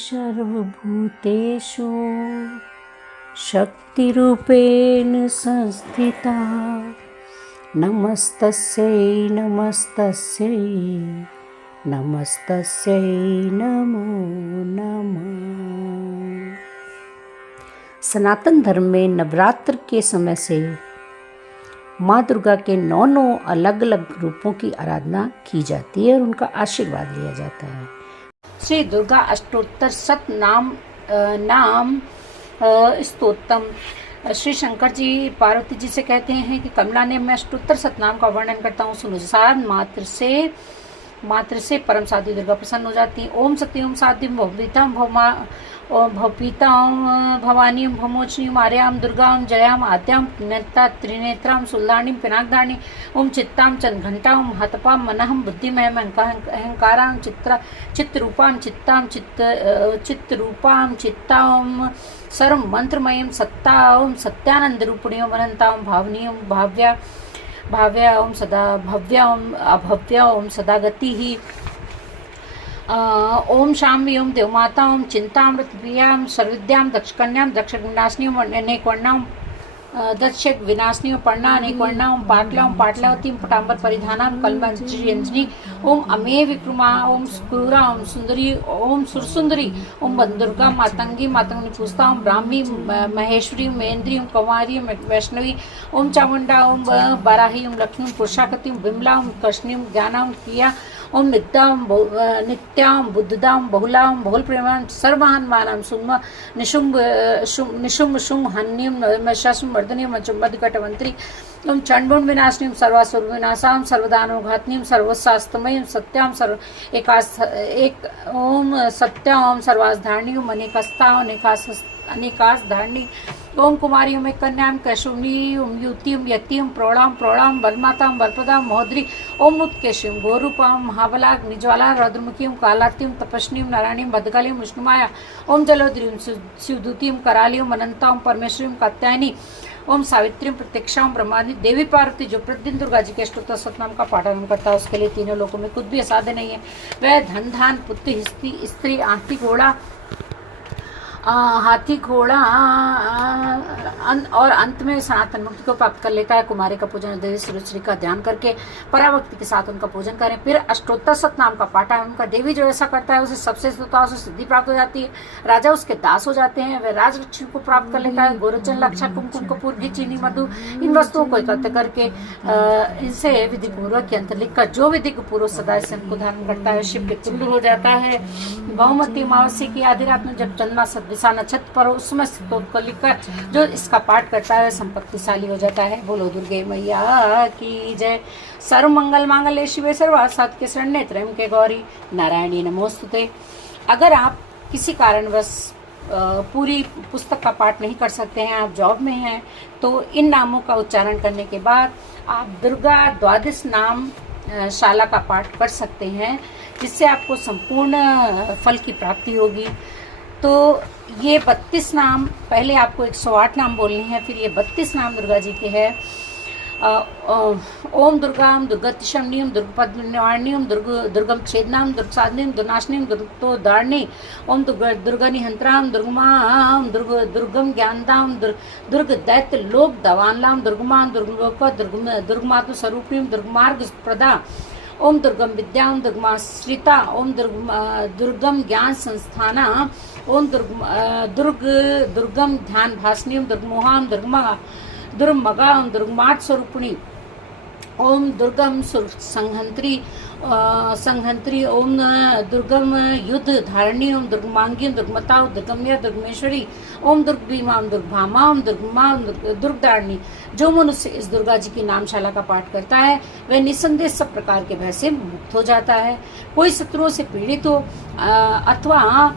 सर्वभूतेषु शक्तिरूपेण संस्थिता। नमस्तस्यै नमस्तस्यै नमस्तस्यै नमो नमः। सनातन धर्म में नवरात्र के समय से माँ दुर्गा के 9 अलग अलग रूपों की आराधना की जाती है और उनका आशीर्वाद लिया जाता है। श्री दुर्गा अष्टोत्तर शतनाम स्तोत्रम। श्री शंकर जी पार्वती जी से कहते हैं कि कमला ने मैं अष्टोत्तर शतनाम का वर्णन करता हूँ, सुनो। साध मात्र से परम साध्वी दुर्गा प्रसन्न हो जाती है। ओम सती ओम साध्वीं भवपीतां भवानी भमोचनी आर्याम दुर्गाम जयाम आद्याम त्रिनेत्राम सुल्लाणीम पिनाकधारणी ओम चित्ताम चंद्रघंटाम हतपाम मनहम बुद्धिमयम अहंकाराम चित्तरूपाम चित्ताम सर्व मंत्रमयम सत्ता ओम सत्यानंद रूपिणी ओम अनंताम भावनी ओम भाव्या ओम सदा भव्या ओम अभव्या ओम सदा गति ही ओम शाम्वी ओम देवमाता ओम चिंतामृत प्रियां सर्वविद्यां दक्षकन्यां दक्षविनाशिनी ओम अनेकवर्णां दक्षक विनाशिनी पर्णा अनेकवर्णा ओम पाटलावती पटाम्बर परिधानां कलमंजरी ओम अमे विक्रमा ओम स्क्रूरा ओम सुंदरी ओम सुरसुंदरी ओम दुर्गा मातंगी पूजता ओम ब्राह्मी महेश्वरी महेंद्री ओम कुमारी वैष्णवी ओम चामुंडा ओम बाराही ओम लक्ष्मी पुरुषाकृति ओम विमला ओम कृष्णी ओम ज्ञाना ओम क्रिया ओम नित्याम बुद्धदाम बहुलाम बहुल प्रेमाम सर्वहान मानाम सुम निशुंभ शुंभ हन्यम शस्म मर्दनीम मधुकटवंत्री ओम चंडमुंड विनाशिनीम सर्वासुर विनाशाम सर्वदानव घातनीम सर्वशास्त्रमयीम सत्याम ओम सत्या ओम सर्वासधारणी ओम अनेकास धारणी ओम कुमारी ओम कन्याम कैशुनी ओम युति ओम यति ओम प्रौढ़ाम बलमाताम बलपदाम महोदरी ओम उत्केशीम गोरूपाम महाबलाग निज्वाला रुद्रमुखी ओम कालाती ओम तपस्नी नारायणी भद्रकाली विष्णुमाया ओम जलोदरी ओम शिवदूती ओम कराली ओम अनंता ओम परमेश्वरी ओम कात्यायनी ओम सावित्री प्रत्यक्षा ओम ब्रह्मादि देवी पार्वती जो प्रतिदिन दुर्गा जी के अष्टोत्तर शतनाम का पाठन करता है उसके लिए तीनों लोगों में कुछ भी असाध्य नहीं है। वह धन धान पुत्र स्त्री हाथी घोड़ा और अंत में सनातन मुक्ति को प्राप्त कर लेता है। कुमारी का पूजन देवी सुरश्री का ध्यान करके पराभक्ति के साथ उनका पूजन करें। फिर अष्टोत्तर शतनाम का पाठ है उनका। देवी जो ऐसा करता है उसे सबसे होता है, उसे सिद्धि प्राप्त हो जाती है। राजा उसके दास हो जाते हैं, वह राजलक्ष्मी को प्राप्त कर लेता है। गोरचन लक्षा कुमकुम कपूर घी चीनी मधु इन वस्तुओं को एकत्र करके इनसे विधि पूर्वक यंत्र लिखकर जो विधि को पूर्व सदा इस को धारण करता है शिव के तुल्य हो जाता है। बहुमती अमावस्या की आधी रात में जब चंद्रमा सदविशा नक्षत्र पर उसमें स्तोत्र को लिखकर जो इसका पाठ करता है संपत्तिशाली हो जाता है। बोलो दुर्गे मैया की जय। सर्व मंगल मांगल्ये शिवे सर्वार्थ साधिके शरण्ये त्र्यंबके गौरी नारायणी नमोस्तुते। अगर आप किसी कारणवश पूरी पुस्तक का पाठ नहीं कर सकते हैं, आप जॉब में हैं, तो इन नामों का उच्चारण करने के बाद आप दुर्गा द्वादश नाम शाला का पाठ कर सकते हैं, जिससे आपको संपूर्ण फल की प्राप्ति होगी। तो ये 32 नाम, पहले आपको 108 नाम बोलने हैं, फिर ये 32 नाम दुर्गा जी के हैं। ओम दुर्गाम दुर्गतिशमनीम दुर्गपद्मनिवारणीम दुर्गम छेदनाम दुर्गसाधनीम दुर्नाशनीम दुर्गतोदारणी ओम दुर्गनिहंत्राम दुर्गमाम दुर्गम ज्ञानदाम दुर्ग दैत्य लोक दवानलाम दुर्गमाम दुर्गलोक दुर्गमातु स्वरूपीम दुर्गमार्ग प्रदा ओम दुर्गम विद्याम दुर्गमाश्रिता ओम दुर्गम ज्ञान संस्थाना ओम दुर्गम ध्यान भासनीम दुर्गमोहाम दुर्गमगा दुर्गमाट स्वरूपिणी ओम दुर्गम संहंत्री ओम दुर्गम युद्ध धारणी ओम दुर्गमांगी दुर्गमता दुर्गम्या दुर्गमेश्वरी ओम दुर्ग भीमा दुर्गभामा ओम दुर्गमा दुर्गदारणी। जो मनुष्य इस दुर्गा जी की नामशाला का पाठ करता है वह निसंदेह सब प्रकार के भय से मुक्त हो जाता है। कोई शत्रुओं से पीड़ित हो अथवा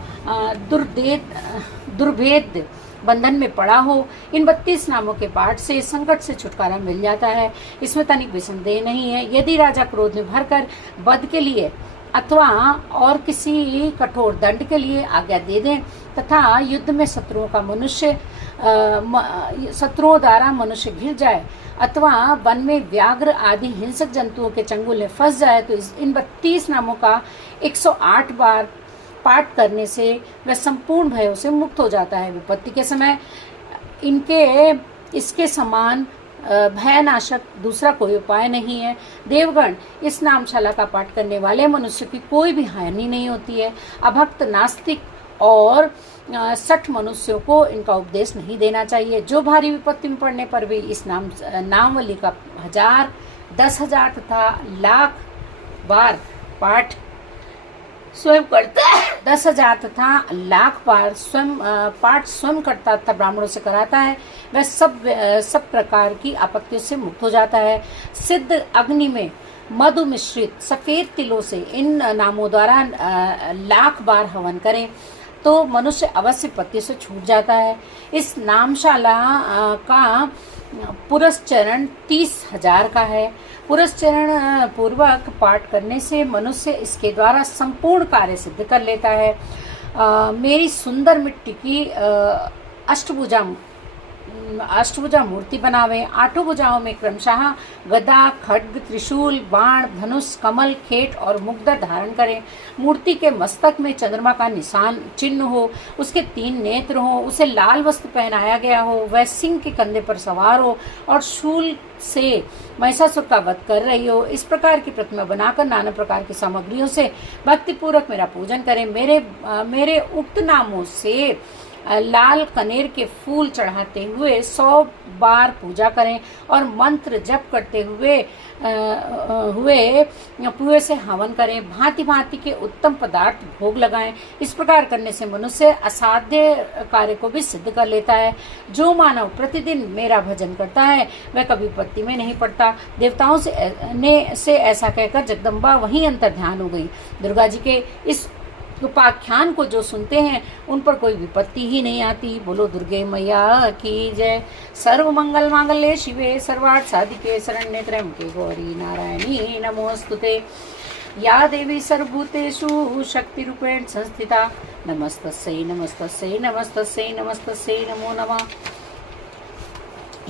दुर्भेद बंधन में पड़ा हो, इन 32 नामों के पाठ से संकट से छुटकारा मिल जाता है, इसमें तनिक भी संदेह नहीं है। यदि राजा क्रोध में भरकर वध के लिए अथवा और किसी कठोर दंड के लिए आज्ञा दे दें तथा युद्ध में शत्रुओं द्वारा मनुष्य घिर जाए अथवा वन में व्याघ्र आदि हिंसक जंतुओं के चंगुल में फंस जाए तो इन 32 नामों का 108 बार पाठ करने से वह संपूर्ण भयों से मुक्त हो जाता है। विपत्ति के समय इसके समान भयनाशक दूसरा कोई उपाय नहीं है। देवगण, इस नामशाला का पाठ करने वाले मनुष्य की कोई भी हानि नहीं होती है। अभक्त, नास्तिक और सठ मनुष्यों को इनका उपदेश नहीं देना चाहिए। जो भारी विपत्ति में पड़ने पर भी इस नामवली का 1000, 10,000 तथा लाख बार पाठ स्वयं करता है। 10,000 तथा लाख बार पाठ स्वयं करता तथा ब्राह्मणों से कराता है, वह सब प्रकार की आपत्तियों से मुक्त हो जाता है। सिद्ध अग्नि में मधु मिश्रित सफेद तिलों से इन नामों द्वारा लाख बार हवन करें तो मनुष्य अवश्य पत्ती से छूट जाता है। इस नामशाला का पुरस्चरण 30,000 का है। पुरस्चरण पूर्वक पाठ करने से मनुष्य इसके द्वारा संपूर्ण कार्य सिद्ध कर लेता है। मेरी सुंदर मिट्टी की अष्टभुजा मूर्ति बनावे। 8 भुजाओं में क्रमशः गदा, खड्ग, त्रिशूल, बाण, धनुष, कमल, खेट और मुग्धा धारण करें। मूर्ति के मस्तक में चंद्रमा का निशान चिन्ह हो, उसके 3 नेत्र हो, उसे लाल वस्त्र पहनाया गया हो, वह सिंह के कंधे पर सवार हो और शूल से महिषासुर का वध कर रही हो। इस प्रकार की प्रतिमा बनाकर नाना प्रकार की सामग्रियों से भक्तिपूर्वक मेरा पूजन करें। मेरे उक्त नामों से लाल कनेर के फूल चढ़ाते हुए 100 बार पूजा करें और मंत्र जप करते हुए पुए से हवन करें। भांति भांति के उत्तम पदार्थ भोग लगाएं। इस प्रकार करने से मनुष्य असाध्य कार्य को भी सिद्ध कर लेता है। जो मानव प्रतिदिन मेरा भजन करता है वह कभी विपत्ति में नहीं पड़ता। देवताओं से ऐसा कहकर जगदम्बा वहीं अंतर ध्यान हो गई। दुर्गा जी के इस उपाख्यान को जो सुनते हैं उन पर कोई विपत्ति ही नहीं आती। बोलो दुर्गे मैया की जय। सर्व मंगल मांगल्ये शिवे सर्वार्थ साधिके शरण्ये त्र्यंबके गौरी नारायणी नमोस्तुते। या देवी सर्वभूतेषु शक्तिरूपेण संस्थिता नमस्तस्यै नमस्तस्यै नमस्तस्यै नमस्तस्यै नमो नमः।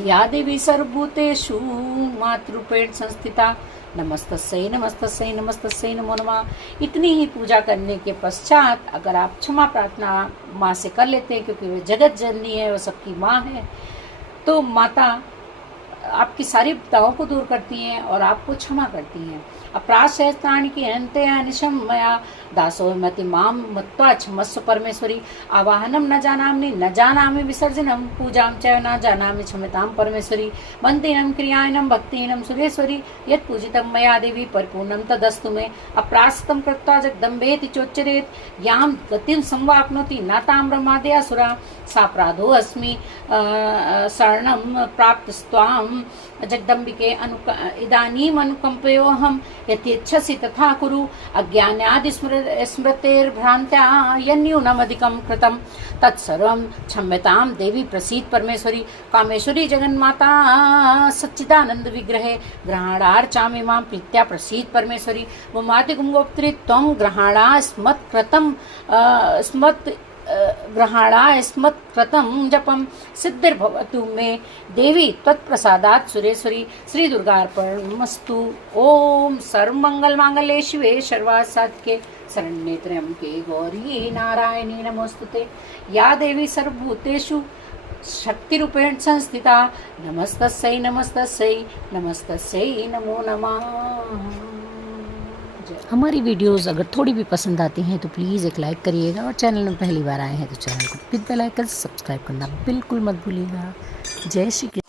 या देवी सर्वभूतेषु मातृरूपेण संस्थिता नमस्तस्यै नमस्तस्यै नमस्तस्यै नमो नमः। इतनी ही पूजा करने के पश्चात अगर आप क्षमा प्रार्थना माँ से कर लेते हैं, क्योंकि वो जगत जननी है, वो सबकी माँ है, तो माता आपकी सारी विपदाओं को दूर करती हैं और आपको क्षमा करती हैं। अपराध सहस्त्राणि की अनंते अनिशम मया दासोऽहमति माम मत्वा क्षमस्व परमेश्वरी। आवाहनम न जानामि विसर्जनम पूजां च न जानामि क्षमतां परमेश्वरी। वन्देनं क्रियायनं भक्तिनं सुरेश्वरी यत् पूजितं मया देवी परिपूर्णं तदस्तु मे। अपरास्तं कृत्वा जगदम्बेति चोच्चरेत् यां गतिं संवाप्नोति न तां ब्रह्मादयासुरा। सापराधो अस्मि शरणं प्राप्तस्त्वां जगदम्बिके इदानीम् अनुकम्पयोऽहं यथेच्छसि तथा कुरु। अज्ञानादि स्मृतेर्भ्रान्त्या यन्यूनमधिकं कृतं तत्सर्वं क्षम्यतां देवी प्रसीद परमेश्वरी। कामेश्वरी जगन्माता सच्चिदानंद विग्रहे ग्रहणार्चामि मां प्रीत्या प्रसीद परमेश्वरी। ममाति गुंगोप्त्री त्वं ग्रहणा स्मत्कृतं जपं सिद्धिर्भवतु मे देवी त्वत्प्रसादात् सुरेश्वरी। श्री दुर्गार्पणमस्तु। ओम सर्वमंगल मांगल्ये शिवे सर्वार्थ साधिके शरण्ये त्र्यंबके गौरी नारायणी नमोस्तुते। या देवी सर्वभूतेषु शक्तिरूपेण संस्थिता नमस्तस्यै नमस्तस्यै नमस्तस्यै नमो नमः। हमारी वीडियोस अगर थोड़ी भी पसंद आती हैं तो प्लीज़ एक लाइक करिएगा और चैनल में पहली बार आए हैं तो चैनल को विद बेल आइकन सब्सक्राइब करना बिल्कुल मत भूलिएगा। जय श्री कृष्ण।